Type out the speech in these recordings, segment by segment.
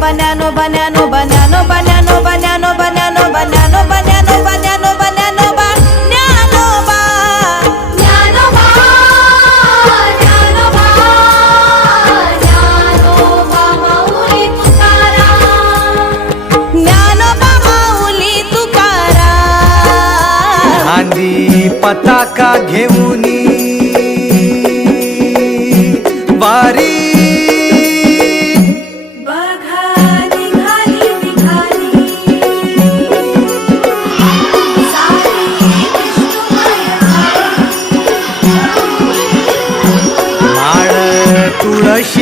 banano banano banano banano banano banano banano banano banano banano banano ba జ్ఞానో బా జ్ఞానో బా జ్ఞానో బా మౌలి తుకారా జ్ఞానో బా మౌలి తుకారా గాంధీ పతాకా घेऊनी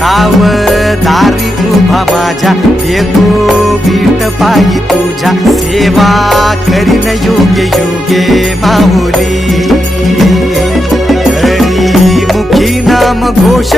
राव दारी उभा माझ्या येतो बीट पायी तुझ्या सेवा करीन योग्य योगे माहुली हरी मुखी नाम घोष